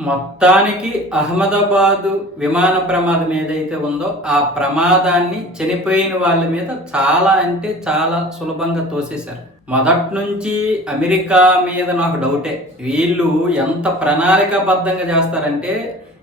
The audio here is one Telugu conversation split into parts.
మొత్తానికి అహ్మదాబాదు విమాన ప్రమాదం ఏదైతే ఉందో ఆ ప్రమాదాన్ని చనిపోయిన వాళ్ళ మీద చాలా అంటే చాలా సులభంగా తోసేశారు. మొదటి నుంచి అమెరికా మీద నాకు డౌటే. వీళ్ళు ఎంత ప్రణాళికాబద్ధంగా చేస్తారంటే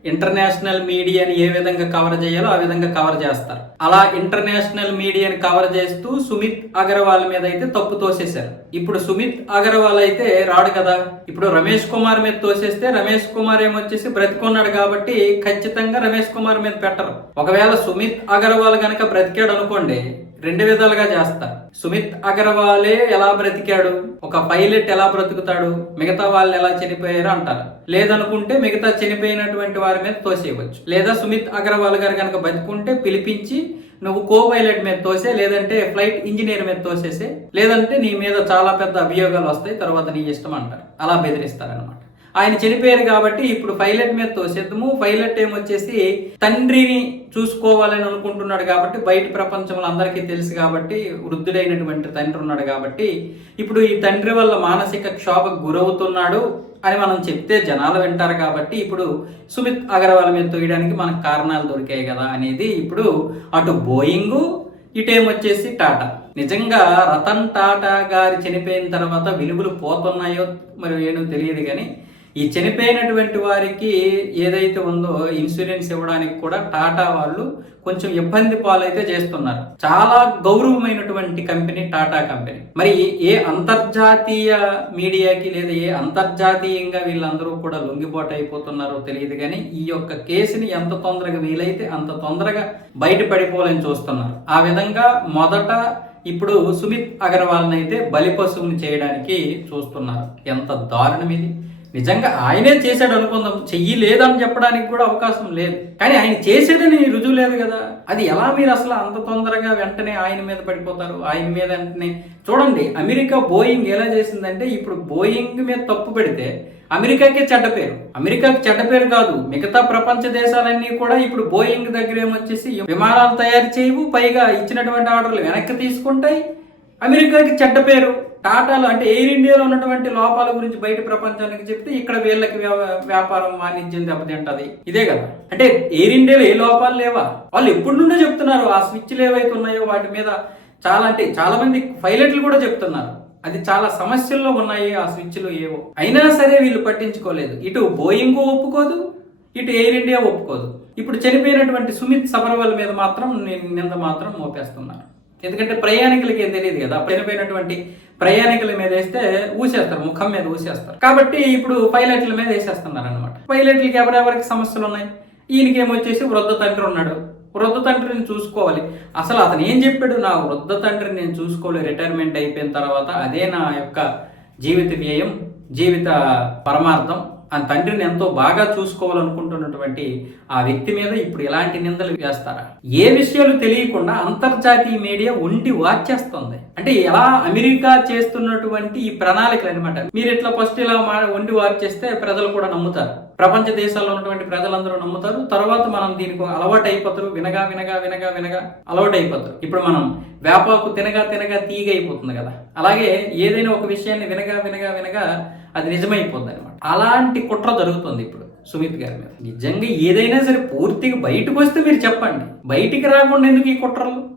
ఇంటర్నేషనల్ మీడియాని ఏ విధంగా కవర్ చేయాలో ఆ విధంగా కవర్ చేస్తారు. అలా ఇంటర్నేషనల్ మీడియాని కవర్ చేస్తూ సుమిత్ అగర్వాల్ మీద అయితే తప్పు తోసేశారు. ఇప్పుడు సుమిత్ అగర్వాల్ అయితే రాడు కదా. ఇప్పుడు రమేష్ కుమార్ మీద తోసేస్తే రమేష్ కుమార్ ఏమొచ్చేసి బ్రతికున్నాడు కాబట్టి ఖచ్చితంగా రమేష్ కుమార్ మీద పెట్టరు. ఒకవేళ సుమిత్ అగర్వాల్ కనుక బ్రతికాడు అనుకోండి రెండు విధాలుగా చేస్తారు. సుమిత్ అగర్వాలే ఎలా బ్రతికాడు? ఒక పైలట్ ఎలా బ్రతుకుతాడు? మిగతా వాళ్ళు ఎలా చనిపోయారు అంటారు. లేదనుకుంటే మిగతా చనిపోయినటువంటి వారి మీద తోసేయవచ్చు. లేదా సుమిత్ అగర్వాల్ గారు కనుక బతుకుంటే పిలిపించి నువ్వు కో పైలట్ మీద తోసే లేదంటే ఫ్లైట్ ఇంజనీర్ మీద తోసేసే లేదంటే నీ మీద చాలా పెద్ద అభియోగాలు వస్తాయి తర్వాత నీ ఇష్టం అంటారు. అలా బెదిరిస్తారనమాట ఆయన చనిపోయారు కాబట్టి ఇప్పుడు పైలట్ మీద తోసేద్దాము. పైలట్ ఏమొచ్చేసి తండ్రిని చూసుకోవాలని అనుకుంటున్నాడు కాబట్టి బయట ప్రపంచంలో అందరికీ తెలుసు కాబట్టి వృద్ధుడైనటువంటి తండ్రి ఉన్నాడు కాబట్టి ఇప్పుడు ఈ తండ్రి వల్ల మానసిక క్షోభకు గురవుతున్నాడు అని మనం చెప్తే జనాలు వింటారు కాబట్టి ఇప్పుడు సుమిత్ అగర్వాల్ మీద తోయడానికి మనకు కారణాలు దొరికాయి కదా అనేది ఇప్పుడు అటు బోయింగ్ ఇటేమొచ్చేసి టాటా. నిజంగా రతన్ టాటా గారి చనిపోయిన తర్వాత విలువలు పోతున్నాయో మరి ఏమో తెలియదు కానీ ఈ చనిపోయినటువంటి వారికి ఏదైతే ఉందో ఇన్సూరెన్స్ ఇవ్వడానికి కూడా టాటా వాళ్ళు కొంచెం ఇబ్బంది పాలైతే చేస్తున్నారు. చాలా గౌరవమైనటువంటి కంపెనీ టాటా కంపెనీ. మరి ఏ అంతర్జాతీయ మీడియాకి లేదా ఏ అంతర్జాతీయంగా వీళ్ళందరూ కూడా లొంగిపోటు అయిపోతున్నారో తెలియదు కానీ ఈ యొక్క కేసుని ఎంత తొందరగా వీలైతే అంత తొందరగా బయటపడిపోవాలని చూస్తున్నారు. ఆ విధంగా మొదట ఇప్పుడు సుమిత్ అగర్వాల్ని అయితే బలిపశువుని చేయడానికి చూస్తున్నారు. ఎంత దారుణం ఇది. నిజంగా ఆయనే చేశాడు అనుకుందాం. చెయ్యి లేదని చెప్పడానికి కూడా అవకాశం లేదు. కానీ ఆయన చేసేదని రుజువు లేదు కదా. అది ఎలా మీరు అసలు అంత తొందరగా వెంటనే ఆయన మీద పడిపోతారు? ఆయన మీద వెంటనే చూడండి అమెరికా బోయింగ్ ఎలా చేసిందంటే ఇప్పుడు బోయింగ్ మీద తప్పు పెడితే అమెరికాకే చెడ్డ పేరు. అమెరికాకి చెడ్డ పేరు కాదు. మిగతా ప్రపంచ దేశాలన్నీ కూడా ఇప్పుడు బోయింగ్ దగ్గర ఏమొచ్చేసి విమానాలు తయారు చేయవు. పైగా ఇచ్చినటువంటి ఆర్డర్లు వెనక్కి తీసుకుంటాయి. అమెరికాకి చెడ్డ పేరు. టాటాలో అంటే ఎయిర్ ఇండియాలో ఉన్నటువంటి లోపాల గురించి బయట ప్రపంచానికి చెప్తే ఇక్కడ వీళ్ళకి వ్యాపారం వాణిజ్యం దెబ్బతింటది. ఇదే కదా. అంటే ఎయిర్ ఇండియాలో ఏ లోపాలు లేవా? వాళ్ళు ఎప్పటి నుండో చెప్తున్నారు ఆ స్విచ్లు ఏవైతే ఉన్నాయో వాటి మీద చాలా అంటే చాలా మంది పైలట్లు కూడా చెప్తున్నారు. అది చాలా సమస్యల్లో ఉన్నాయి ఆ స్విచ్లు ఏవో. అయినా సరే వీళ్ళు పట్టించుకోలేదు. ఇటు బోయింగ్ ఒప్పుకోదు ఇటు ఎయిర్ ఇండియా ఒప్పుకోదు. ఇప్పుడు చనిపోయినటువంటి సుమిత్ సబర్వాల్ మీద మాత్రం నింద మాత్రం మోపేస్తున్నారు ఎందుకంటే ప్రయాణికులకి ఏం తెలియదు కదా? చనిపోయినటువంటి ప్రయాణికుల మీద వేస్తే ఊసేస్తారు ముఖం మీద ఊసేస్తారు. కాబట్టి ఇప్పుడు పైలట్ల మీద వేసేస్తున్నారు అనమాట పైలట్లకి ఎవరెవరికి సమస్యలు ఉన్నాయి? ఈయనకి ఏమొచ్చేసి వృద్ధ తండ్రి ఉన్నాడు. వృద్ధ తండ్రిని చూసుకోవాలి. అసలు అతను ఏం చెప్పాడు? నా వృద్ధ తండ్రిని నేను చూసుకోవాలి. రిటైర్మెంట్ అయిపోయిన తర్వాత అదే నా యొక్క జీవిత వ్యయం జీవిత పరమార్థం ఆ తండ్రిని ఎంతో బాగా చూసుకోవాలనుకుంటున్నటువంటి ఆ వ్యక్తి మీద ఇప్పుడు ఎలాంటి నిందలు వేస్తారా? ఏ విషయాలు తెలియకుండా అంతర్జాతీయ మీడియా ఉండి వాచేస్తుంది అంటే ఎలా అమెరికా చేస్తున్నటువంటి ఈ ప్రణాళికలు అనమాట మీరు ఇట్లా ఫస్ట్ ఇలా మా- ఉండి వాచ్ చేస్తే ప్రజలు కూడా నమ్ముతారు. ప్రపంచ దేశాల్లో ఉన్నటువంటి ప్రజలందరూ నమ్ముతారు. తర్వాత మనం దీనికి అలవాటు అయిపోతారు. వినగా వినగా వినగా వినగా అలవాటు అయిపోతారు. ఇప్పుడు మనం వేపాకు తినగా తినగా తీగ అయిపోతుంది కదా. అలాగే ఏదైనా ఒక విషయాన్ని వినగా వినగా వినగా అది నిజమైపోద్ది అనమాట అలాంటి కుట్ర జరుగుతుంది ఇప్పుడు సుమిత్ గారి మీద. నిజంగా ఏదైనా సరే పూర్తిగా బయటకు వస్తే మీరు చెప్పండి. బయటికి రాకుండా ఎందుకు ఈ కుట్రలు?